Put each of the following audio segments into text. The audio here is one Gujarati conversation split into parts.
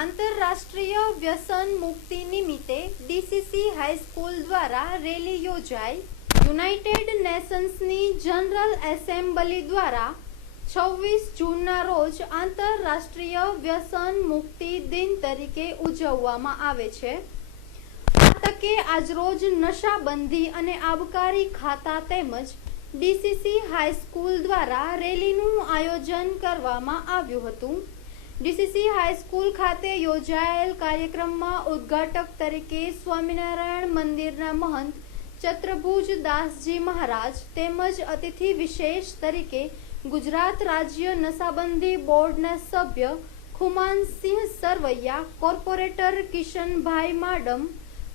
આંતરરાષ્ટ્રીય વ્યસન મુક્તિ નિમિત્તે ડીસીસી હાઈસ્કૂલ દ્વારા રેલી યોજાઈ। યુનાઇટેડ નેશન્સની જનરલ એસેમ્બલી દ્વારા 26 જૂનના રોજ આંતરરાષ્ટ્રીય વ્યસન મુક્તિ દિન તરીકે ઉજવવામાં આવે છે। આ તકે આજરોજ નશાબંધી અને આબકારી ખાતા તેમજ ડીસીસી હાઈસ્કૂલ દ્વારા રેલીનું આયોજન કરવામાં આવ્યું હતું। ડીસીસી હાઈસ્કૂલ ખાતે યોજાયેલ કાર્યક્રમમાં ઉદ્ઘાટક તરીકે સ્વામિનારાયણ મંદિરના મહંત ચત્રભુજ દાસજી મહારાજ તેમજ અતિથિ વિશેષ તરીકે ગુજરાત રાજ્ય નશાબંધી બોર્ડના સભ્ય Khumansinh Sarvaiya, corporator Kishanbhai Madam,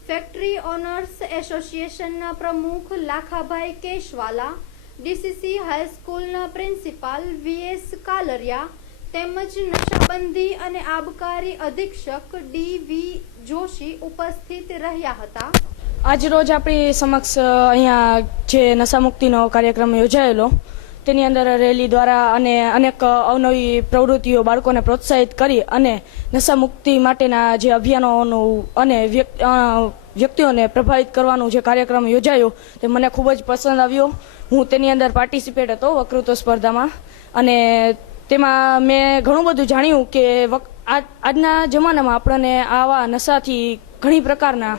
factory owners એસોસિએશનના પ્રમુખ લાખાભાઈ કેશવાલા, ડીસીસી હાઈસ્કૂલના પ્રિન્સિપાલ વીએસ કાલરિયા તેમજ નશાબંધી અને આબકારી અધિક્ષક ડીવી જોશી ઉપસ્થિત રહ્યા હતા। આજ રોજ આપણી સમક્ષ અહીંયા જે નશામુક્તિનો કાર્યક્રમ યોજાયેલો તેની અંદર રેલી દ્વારા અને અનેક અવનવી પ્રવૃત્તિઓ બાળકોને પ્રોત્સાહિત કરી અને નશામુક્તિ માટેના જે અભિયાનોનું અને વ્યક્તિઓને પ્રભાવિત કરવાનું જે કાર્યક્રમ યોજાયો તે મને ખૂબ જ પસંદ આવ્યો। હું તેની અંદર પાર્ટિસિપેટ હતો વક્તૃત્વ સ્પર્ધામાં અને તેમાં મેં ઘણું બધું જાણ્યું કે આજના જમાનામાં આપણને આવા નશાથી ઘણી પ્રકારના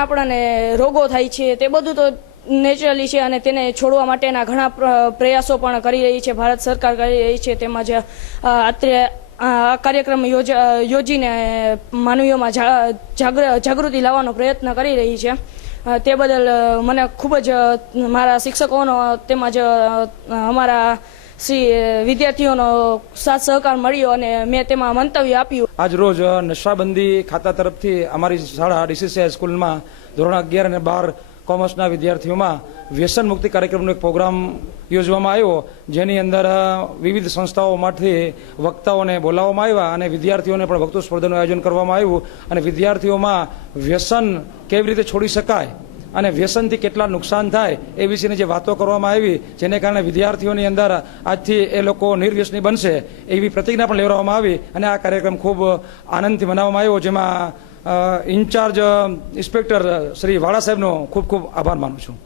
આપણને રોગો થાય છે। તે બધું તો નેચરલી છે અને તેને છોડવા માટેના ઘણા પ્રયાસો પણ કરી રહી છે ભારત સરકાર કરી રહી છે। તેમજ અત્રે આ કાર્યક્રમ યોજીને માનવીઓમાં જાગૃતિ લાવવાનો પ્રયત્ન કરી રહી છે। તે બદલ મને ખૂબ જ મારા શિક્ષકોનો તેમજ અમારા શ્રી વિદ્યાર્થીઓનો સાથ સહકાર મળ્યો અને મેં તેમાં મંતવ્ય આપ્યું। આજ રોજ નશાબંધી ખાતા તરફથી અમારી શાળા ડીસીસી હાઈસ્કૂલમાં ધોરણ 11 અને 12 કોમર્સના વિદ્યાર્થીઓમાં વ્યસન મુક્તિ કાર્યક્રમનો એક પ્રોગ્રામ યોજવામાં આવ્યો, જેની અંદર વિવિધ સંસ્થાઓમાંથી વક્તાઓને બોલાવવામાં આવ્યા અને વિદ્યાર્થીઓને પણ વક્તૃત્વ સ્પર્ધાનું આયોજન કરવામાં આવ્યું અને વિદ્યાર્થીઓમાં વ્યસન કેવી રીતે છોડી શકાય અને વ્યસનથી કેટલા નુકસાન થાય એ વિશેની જે વાતો કરવામાં આવી, જેને કારણે વિદ્યાર્થીઓની અંદર આજથી એ લોકો નિર્વ્યસની બનશે એવી પ્રતિજ્ઞા પણ લેવડાવવામાં આવી અને આ કાર્યક્રમ ખૂબ આનંદથી મનાવવામાં આવ્યો, જેમાં ઇન્ચાર્જ ઇન્સ્પેક્ટર શ્રી વાળા સાહેબનો ખૂબ ખૂબ આભાર માનું છું।